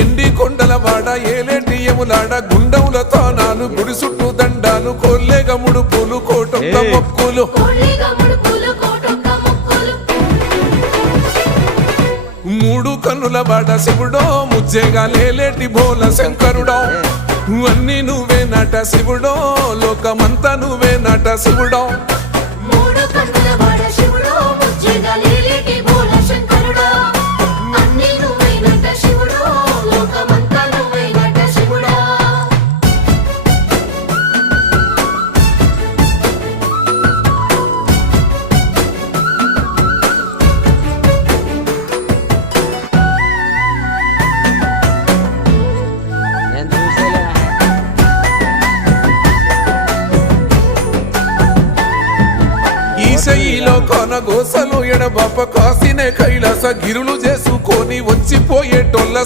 ఎండి కొండలవాడ ఏలేటి యములాడ గుండముల తానాలు గుడి చుట్టూ దండాలు కొల్లేగ ముడుపులు కోటొక్క మొక్కులు మూడు కన్నుల బాట శివుడో ముచ్చేగా లేలేటి బోల శంకరుడో అన్ని నువ్వే నట శివుడో లోకమంతా నువ్వే నట శివుడో ఈశయిలో కొనగోసలు ఎడబాప కాసినే కైలాస గిరులు చేసుకొని వచ్చిపోయేటోళ్ళ